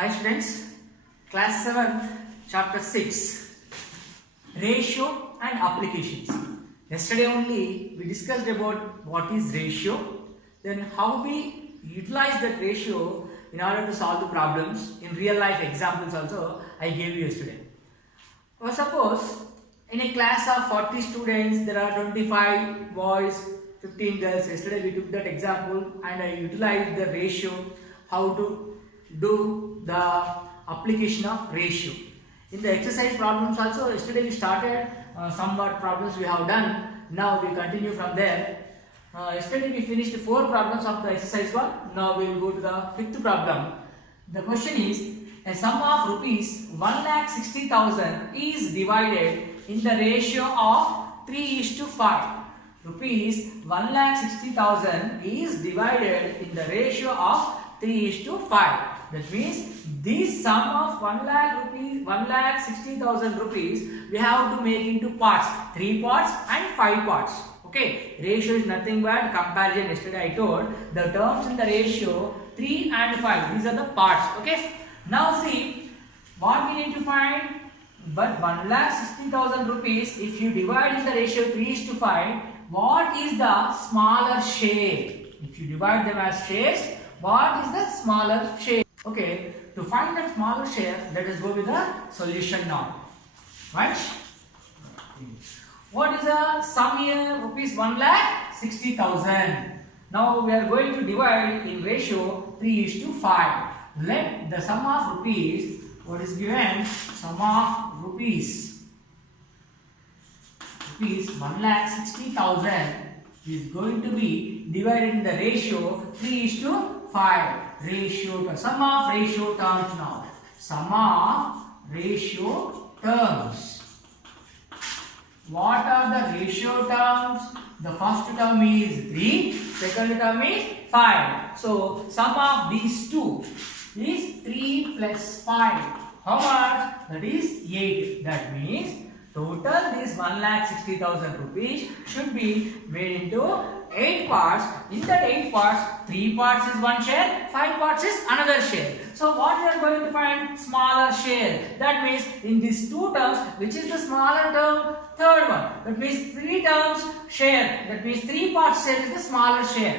Hi students, class 7th, chapter 6, ratio and applications. Yesterday only we discussed about what is ratio, then how we utilize that ratio in order to solve the problems. In real life examples also I gave you yesterday. Well, suppose in a class of 40 students there are 25 boys, 15 girls. Yesterday we took that example and I utilized the ratio, how to do the application of ratio. In the exercise problems also, yesterday we started somewhat problems we have done. Now we continue from there. Yesterday we finished 4 problems of the exercise 1. Now we will go to the 5th problem. The question is, a sum of rupees 1,60,000 is divided in the ratio of 3:5. Rupees 1,60,000 is divided in the ratio of 3:5. That means this sum of 1,60,000 rupees we have to make into parts, 3 parts and 5 parts. Okay, ratio is nothing but comparison. Yesterday I told the terms in the ratio 3 and 5. These are the parts. Okay, now see what we need to find. But 1,60,000 rupees, if you divide in the ratio 3:5, what is the smaller share? If you divide them as shares, what is the smaller share? Okay, to find that smaller share, let us go with the solution now. Right? What is the sum here? Rupees 1,60,000. Now we are going to divide in ratio 3:5. Let the sum of rupees, what is given? Sum of rupees 1,60,000 is going to be divided in the ratio 3:5. Ratio, sum of ratio terms now. Sum of ratio terms. What are the ratio terms? The first term is 3, second term is 5. So sum of these two is 3 plus 5. How much? That is 8. That means total this 1,60,000 rupees should be made into 8 parts. In that 8 parts, 3 parts is one share, 5 parts is another share. So what we are going to find? Smaller share. That means in these two terms, which is the smaller term? Third one. That means 3 terms share. That means 3 parts share is the smaller share.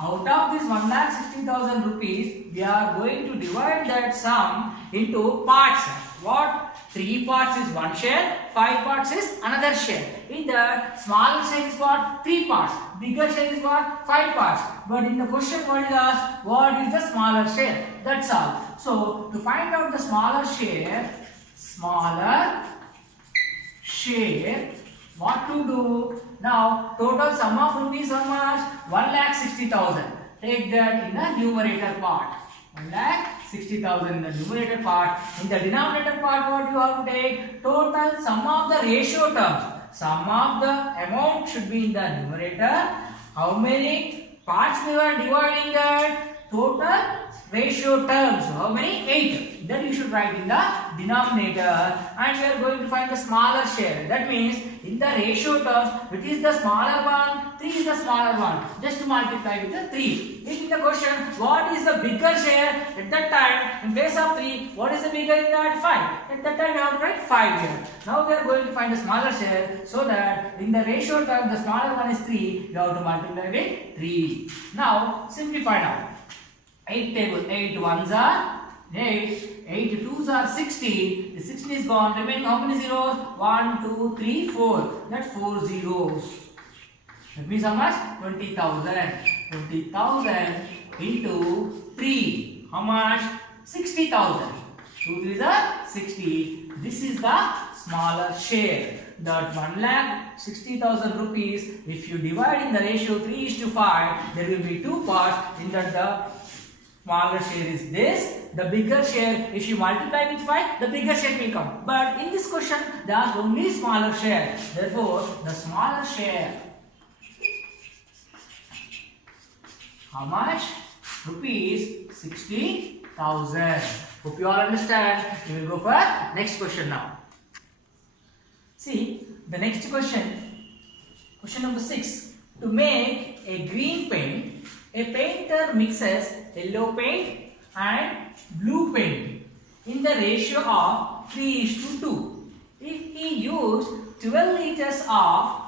Out of this 1,60,000 rupees, we are going to divide that sum into parts. What? 3 parts is one share, 5 parts is another share. In the smaller share is what? 3 parts. Bigger share is what? 5 parts. But in the question what is asked? What is the smaller share? That's all. So to find out the smaller share, what to do? Now total sum of rupees how much? 1,60,000. Take that in the numerator part. 1,60,000 in the numerator part. In the denominator part, what you have to take? Total sum of the ratio terms. Sum of the amount should be in the numerator. How many parts we are dividing that? Total ratio terms. How many? 8. That you should write in the denominator. And we are going to find the smaller share. That means in the ratio terms, which is the smaller one? 3 is the smaller one. Just to multiply with the 3. In the question, what is the bigger share? At that time, in place of 3, what is the bigger in that? 5. At that time, we have to write 5 here. Now we are going to find the smaller share, so that in the ratio term, the smaller one is 3. We have to multiply with 3. Now, simplify now. 8 table, 8 ones are 8, 8 twos are 16. The 16 is gone. Remaining how many zeros? 1, 2, 3, 4. That's 4 zeros. That means how much? 20,000. 20,000 into 3. How much? 60,000. 2 3s are 60. This is the smaller share. That 1,60,000 rupees, if you divide in the ratio 3:5, there will be 2 parts. In that the smaller share is this. The bigger share, if you multiply with 5, the bigger share will come. But in this question, there is only smaller share. Therefore, the smaller share. How much? Rupees 60,000. Hope you all understand. We will go for next question now. See, the next question. Question number 6. To make a green paint, a painter mixes yellow paint and blue paint in the ratio of 3:2. If he used 12 liters of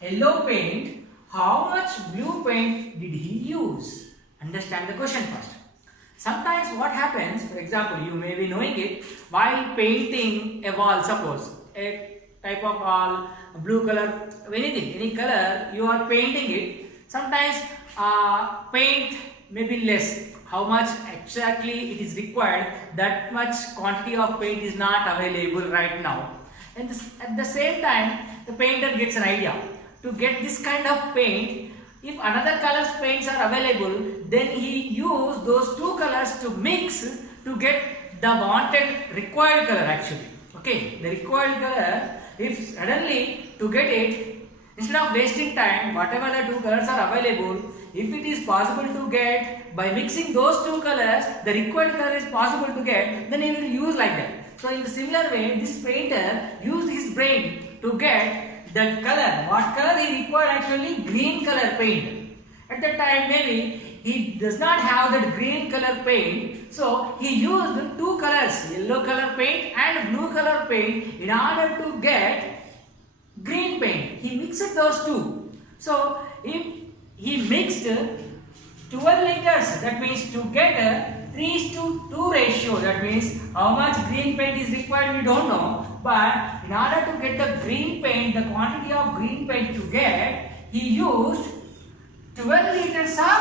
yellow paint, how much blue paint did he use? Understand the question first. Sometimes what happens, for example, you may be knowing it, while painting a wall, suppose a type of wall, blue color, anything, any color, you are painting it. Sometimes paint may be less. How much exactly it is required, that much quantity of paint is not available right now. And at the same time, the painter gets an idea. To get this kind of paint, if another colors paints are available, then he use those two colors to mix to get the wanted required color actually. Okay, the required color, if suddenly to get it, instead of wasting time, whatever the two colors are available, if it is possible to get by mixing those two colors, the required color is possible to get, then he will use like that. So in the similar way, this painter used his brain to get the color. What color he required actually? Green color paint. At that time maybe he does not have that green color paint, so he used two colors, yellow color paint and blue color paint, in order to get green paint. He mixed those two. So if he mixed 12 liters, that means to get a 3:2 ratio, that means how much green paint is required we don't know, but in order to get the green paint, the quantity of green paint to get, he used 12 liters of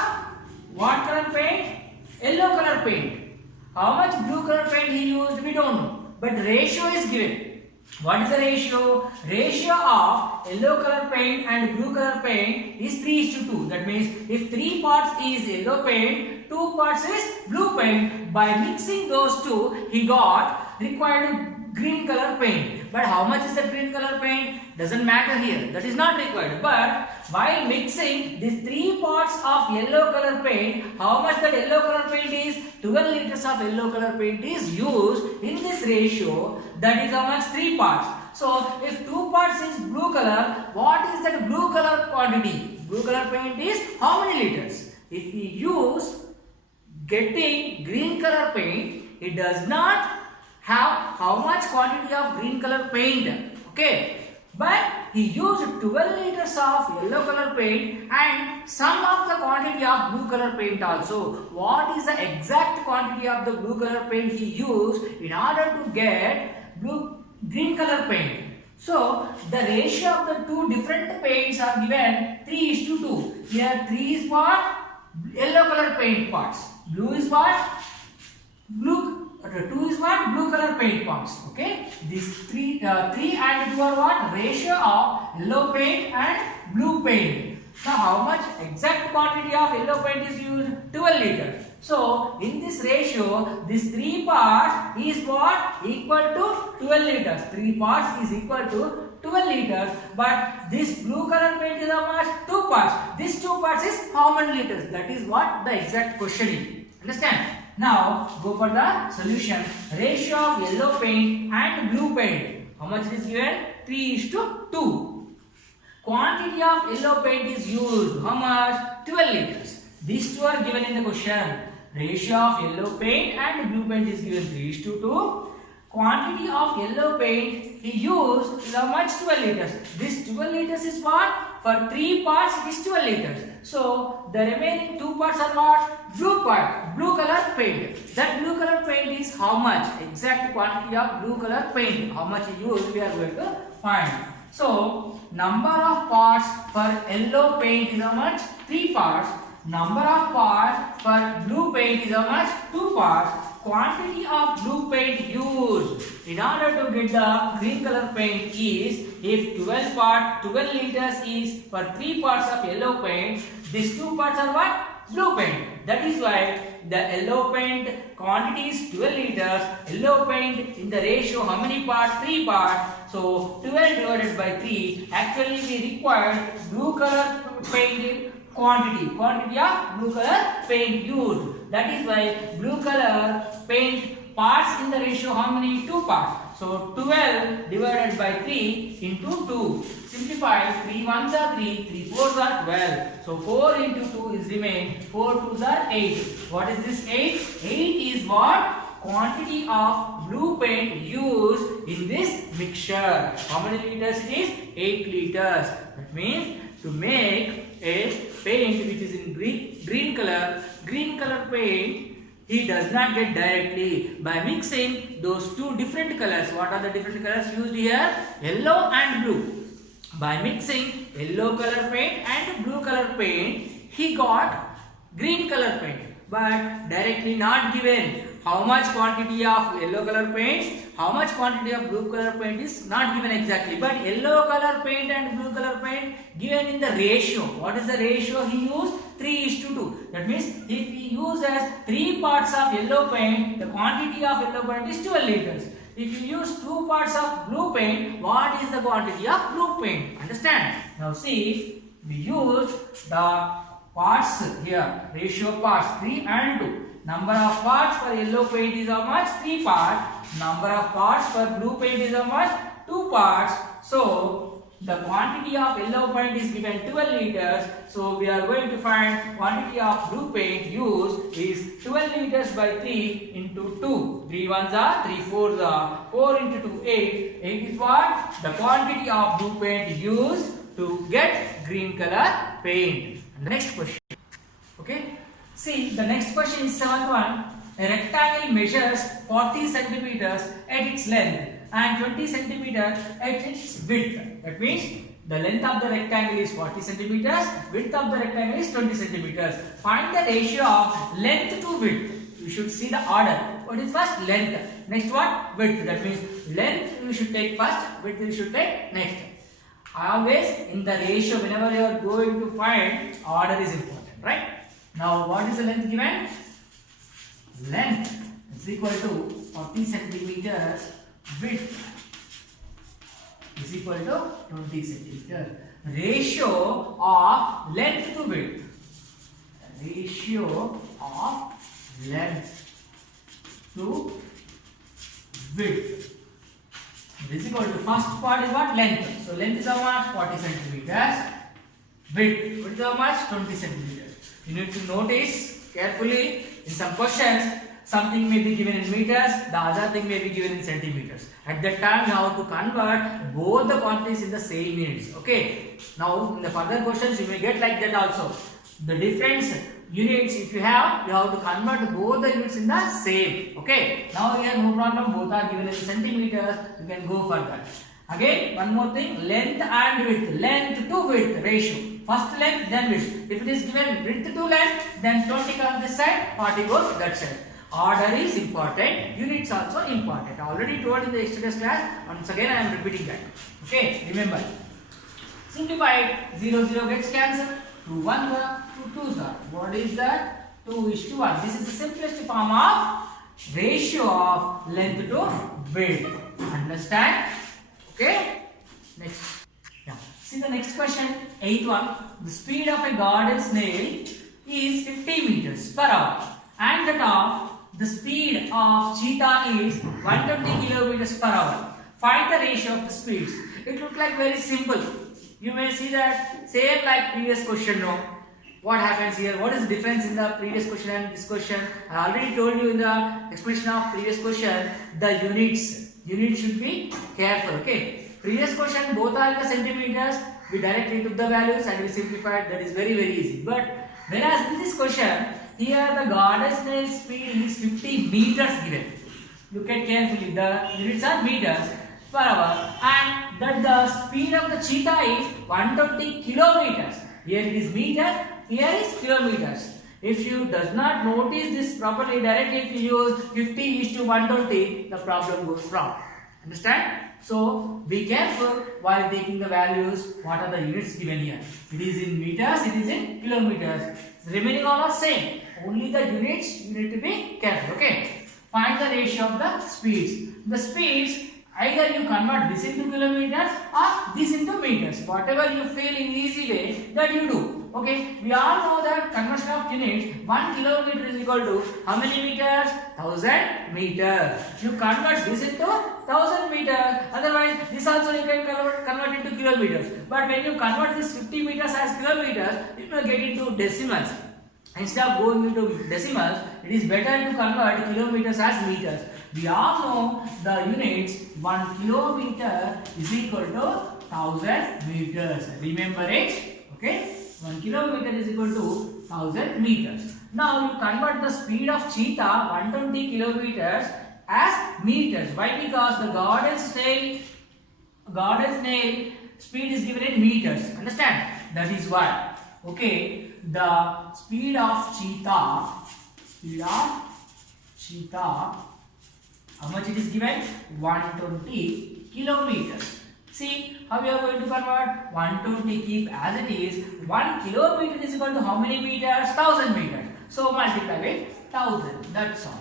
what color paint? Yellow color paint. How much blue color paint he used we don't know, but ratio is given. What is the ratio? Ratio of yellow color paint and blue color paint is 3:2. That means if 3 parts is yellow paint, 2 parts is blue paint. By mixing those two, he got required green color paint. But how much is the green color paint? Doesn't matter here. That is not required. But while mixing these 3 parts of yellow color paint, how much that yellow color paint is? 12 liters of yellow color paint is used in this ratio. That is how much? 3 parts. So if 2 parts is blue color, what is that blue color quantity? Blue color paint is how many liters? If we use getting green color paint, it does not have how much quantity of green color paint. Okay. But he used 12 liters of yellow color paint and some of the quantity of blue color paint also. What is the exact quantity of the blue color paint he used in order to get green color paint? So the ratio of the two different paints are given 3:2. Here 3 is what? Yellow color paint parts. Blue is what? 2 is what? Blue color paint parts. Okay. These 3 and 2 are what? Ratio of yellow paint and blue paint. Now how much exact quantity of yellow paint is used? 12 liters. So in this ratio, this 3 parts is what? Equal to 12 liters. 3 parts is equal to 12 liters. But this blue color paint is how much? 2 parts. This 2 parts is how many liters? That is what the exact question is. Understand? Now go for the solution. Ratio of yellow paint and blue paint. How much is given? 3:2. Quantity of yellow paint is used. How much? 12 liters. These two are given in the question. Ratio of yellow paint and blue paint is given 3:2. Quantity of yellow paint he used is how much? 12 liters. This 12 liters is what? For 3 parts it is 12 liters. So the remaining 2 parts are what? Blue part, blue color paint. That blue color paint is how much? Exact quantity of blue color paint. How much he used we are going to find. So number of parts for yellow paint is how much? 3 parts. Number of parts for blue paint is how much? 2 parts. Quantity of blue paint used in order to get the green color paint is, if 12 liters is for 3 parts of yellow paint, these 2 parts are what? Blue paint. That is why the yellow paint quantity is 12 liters. Yellow paint in the ratio how many parts? 3 parts. So 12 divided by 3. Actually we required blue color paint quantity of blue color paint used. That is why blue color paint parts in the ratio how many? 2 parts. So 12 divided by 3 into 2. Simplify. 3 1s are 3, 3 4s are 12. So 4 into 2 is remain. 4 2s are 8. What is this 8? 8 is what? quantity of blue paint used in this mixture. How many liters it is? 8 liters. That means to make a paint which is in green color paint, he does not get directly by mixing those two different colors. What are the different colors used here? Yellow and blue. By mixing yellow color paint and blue color paint, he got green color paint, but directly not given how much quantity of yellow color paint, how much quantity of blue color paint is not given exactly, but yellow color paint and blue color paint given in the ratio. What is the ratio he used? 3:2. That means if he uses 3 parts of yellow paint, the quantity of yellow paint is 12 liters. If you use 2 parts of blue paint, what is the quantity of blue paint? Understand? Now see, we use the parts here, ratio parts 3 and 2. Number of parts for yellow paint is how much? 3 parts. Number of parts for blue paint is how much? 2 parts. So the quantity of yellow paint is given 12 liters. So we are going to find quantity of blue paint used is 12 liters by 3 into 2. 3 ones are, 3 fours are, 4 into 2, 8. 8 is what? The quantity of blue paint used to get green color paint. And the next question. Okay. See, the next question is 7th one. A rectangle measures 40 centimeters at its length and 20 centimeters at its width. That means the length of the rectangle is 40 centimeters, width of the rectangle is 20 centimeters. Find the ratio of length to width. You should see the order. What is first? Length. Next what? Width. That means length you should take first, width you should take next. Always in the ratio, whenever you are going to find, order is important, right? Now what is the length given? Length is equal to 40 centimeters, width is equal to 20 centimeters. Ratio of length to width. Ratio of length to width is equal to, first part is what? Length. So length is how much? 40 centimeters. Width is how much? 20 centimeters. You need to notice carefully, in some questions something may be given in meters, the other thing may be given in centimeters. At that time you have to convert both the quantities in the same units. Okay. Now in the further questions you may get like that also. The difference units if you have to convert both the units in the same. Okay. Now here no problem, both are given in centimeters, you can go further. Again one more thing, length and width. Length to width ratio. First length, then width. If it is given width to length, then 20 comes this side, 40 goes that side. Order is important, units also important. I already told in the yesterday's class, once again I am repeating that. Okay, remember. Simplified, 0, 0 gets cancelled, 2, 1, 2, 2, what is that? 2:1. This is the simplest form of ratio of length to width. Understand? Okay, next. See the next question, 8th one. The speed of a garden snail is 50 meters per hour and that of the speed of cheetah is 120 kilometers per hour. Find the ratio of the speeds. It looks like very simple. You may see that same like previous question. No, what happens here? What is the difference in the previous question and this question? I already told you in the explanation of previous question, the units should be careful. Okay. Previous question both are in the centimeters, we directly took the values and we simplified. That is very easy. But whereas in this question, here the garden snail speed is 50 meters given. Look at carefully, the units are meters per hour and that the speed of the cheetah is 120 kilometers. Here it is meters, here is kilometers. If you does not notice this properly, directly if you use 50:120, the problem goes wrong. Understand? So be careful while taking the values. What are the units given here? It is in meters, it is in kilometers. Remaining all are same. Only the units you need to be careful. Okay. Find the ratio of the speeds. The speeds, either you convert this into kilometers or this into meters. Whatever you feel in easy way, that you do. Okay, we all know that conversion of units, 1 kilometer is equal to how many meters? 1000 meters. You convert this into 1000 meters. Otherwise, this also you can convert into kilometers. But when you convert this 50 meters as kilometers, you will get into decimals. instead of going into decimals, it is better to convert kilometers as meters. We all know the units. 1 kilometer is equal to 1000 meters. Remember it? Okay. 1 kilometer is equal to 1000 meters. Now you convert the speed of cheetah 120 kilometers as meters. Why? Because the garden snail speed is given in meters. Understand? That is why. Okay. The speed of cheetah, how much it is given? 120 kilometers. See how we are going to convert 120, keep as it is. 1 kilometer is equal to how many meters? 1000 meters. So multiply with 1000. That's all.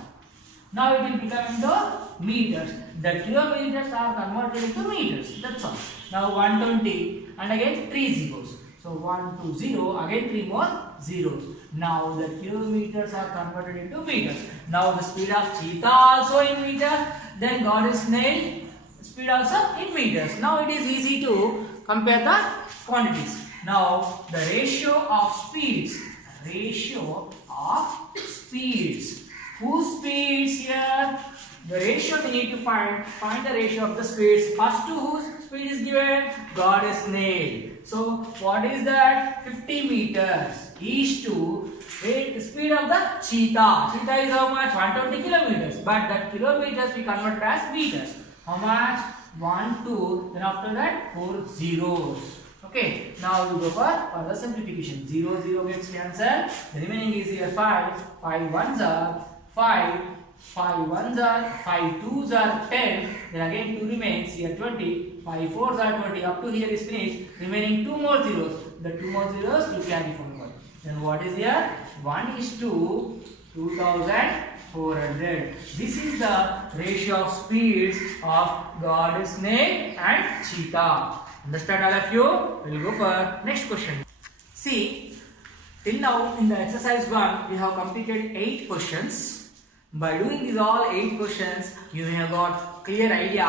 Now it will become into meters. The kilometers are converted into meters. That's all. Now 120 and again 3 zeros. So 1, 2, 0, again 3 more zeros. Now the kilometers are converted into meters. Now the speed of cheetah also in meters. Then goddess snail speed also in meters. Now it is easy to compare the quantities. Now the ratio of speeds. Whose speeds here? The ratio we need to find the ratio of the speeds. First to whose speed is given? Goddess snail. So what is that? 50 meters is to the speed of the cheetah. Cheetah is how much? 120 kilometers. But that kilometers we convert as meters. How much? 1, 2. Then after that 4 zeros. Okay. Now we go for further simplification. 0, 0 gets cancelled. The remaining is here 5. 5 ones are 5. 5 ones are 5 twos are 10. Then again 2 remains here 20. 5 fours are 20. Up to here is finished. Remaining 2 more zeros. The 2 more zeros you carry forward. Then what is here? 1 is to 2400. This is the ratio of speeds of goddess snail and cheetah. Understand all of you? We will go for next question. See, till now in the exercise 1 we have completed 8 questions. By doing these all 8 questions, you may have got clear idea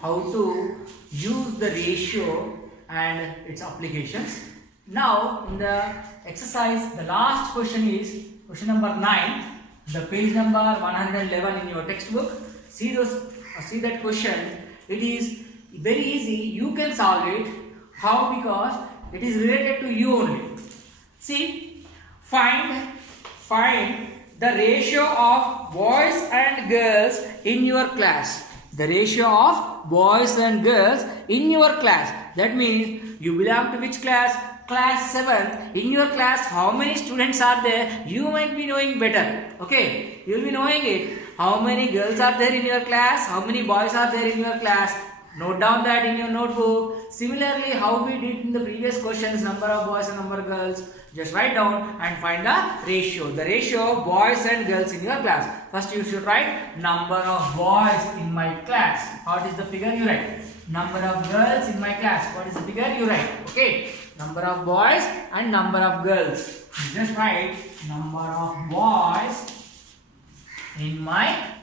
how to use the ratio and its applications. Now in the exercise, the last question is question number 9, the page number 111 in your textbook. See that question. It is very easy. You can solve it. How? Because it is related to you only. See, find the ratio of boys and girls in your class. The ratio of boys and girls in your class. That means you belong to which class? Class 7th. In your class, how many students are there? You might be knowing better. Okay, you will be knowing it. How many girls are there in your class? How many boys are there in your class? Note down that in your notebook. Similarly, how we did in the previous questions, number of boys and number of girls. Just write down and find the ratio. The ratio of boys and girls in your class. First you should write number of boys in my class. What is the figure? You write. Number of girls in my class. What is the figure? You write. Okay. Number of boys and number of girls. You just write number of boys in my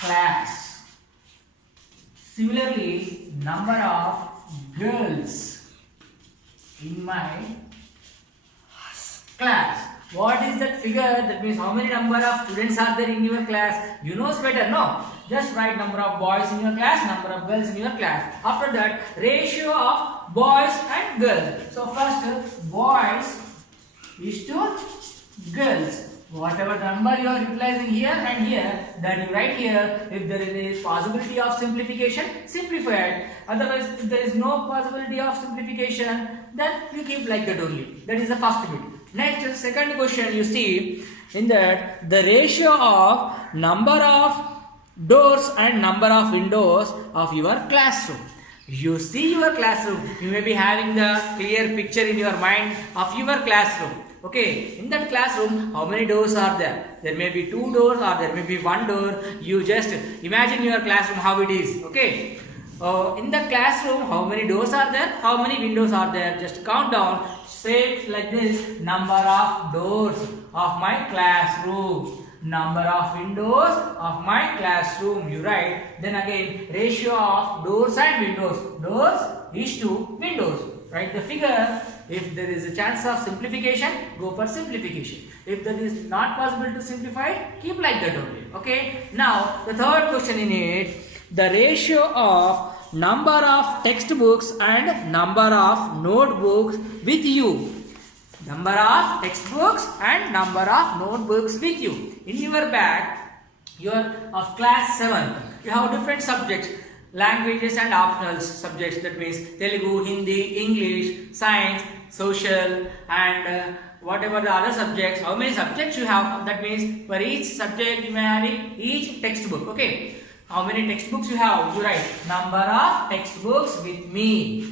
class. Similarly, number of girls in my class. What is that figure? That means how many number of students are there in your class? You know better, no? Just write number of boys in your class, number of girls in your class. After that, ratio of boys and girls. So first, boys is to girls. Whatever number you are utilizing here and here, that you write here. If there is a possibility of simplification, simplify it. Otherwise, if there is no possibility of simplification, then you keep like that only. That is the first bit. Next, second question, you see in that the ratio of number of doors and number of windows of your classroom. You see your classroom, you may be having the clear picture in your mind of your classroom. Okay, in that classroom, how many doors are there? There may be 2 doors or there may be 1 door. You just imagine your classroom how it is. Okay. In the classroom, how many doors are there? How many windows are there? Just count down. Say it like this. Number of doors of my classroom. Number of windows of my classroom. You write. Then again, ratio of doors and windows. Doors is to windows. Write the figure. If there is a chance of simplification, go for simplification. If that is not possible to simplify it, keep like that only. Okay. Now the third question in it, the ratio of number of textbooks and number of notebooks with you. Number of textbooks and number of notebooks with you. In your bag, you are of class 7. You have different subjects, languages and optional subjects. That means Telugu, Hindi, English, science, social, and whatever the other subjects. How many subjects you have? That means for each subject you may have each textbook. Okay. How many textbooks you have? You write number of textbooks with me.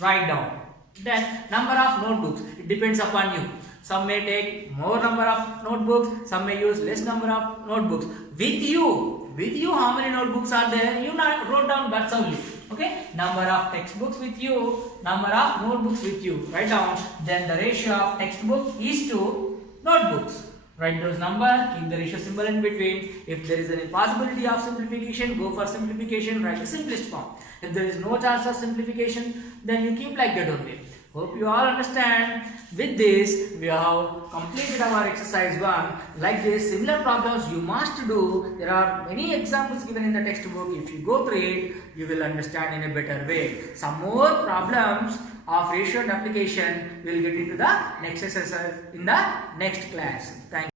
Write down. Then number of notebooks. It depends upon you. Some may take more number of notebooks. Some may use less number of notebooks. With you, how many notebooks are there? You not wrote down that's only. Okay. Number of textbooks with you. Number of notebooks with you. Write down. Then the ratio of textbook is to notebooks. Write those numbers, keep the ratio symbol in between. If there is an impossibility of simplification, go for simplification, write the simplest form. If there is no chance of simplification, then you keep like that only. Hope you all understand. With this, we have completed our exercise 1. Like this, similar problems you must do. There are many examples given in the textbook. If you go through it, you will understand in a better way. Some more problems of ratio and application we will get into the next exercise in the next class. Thank you.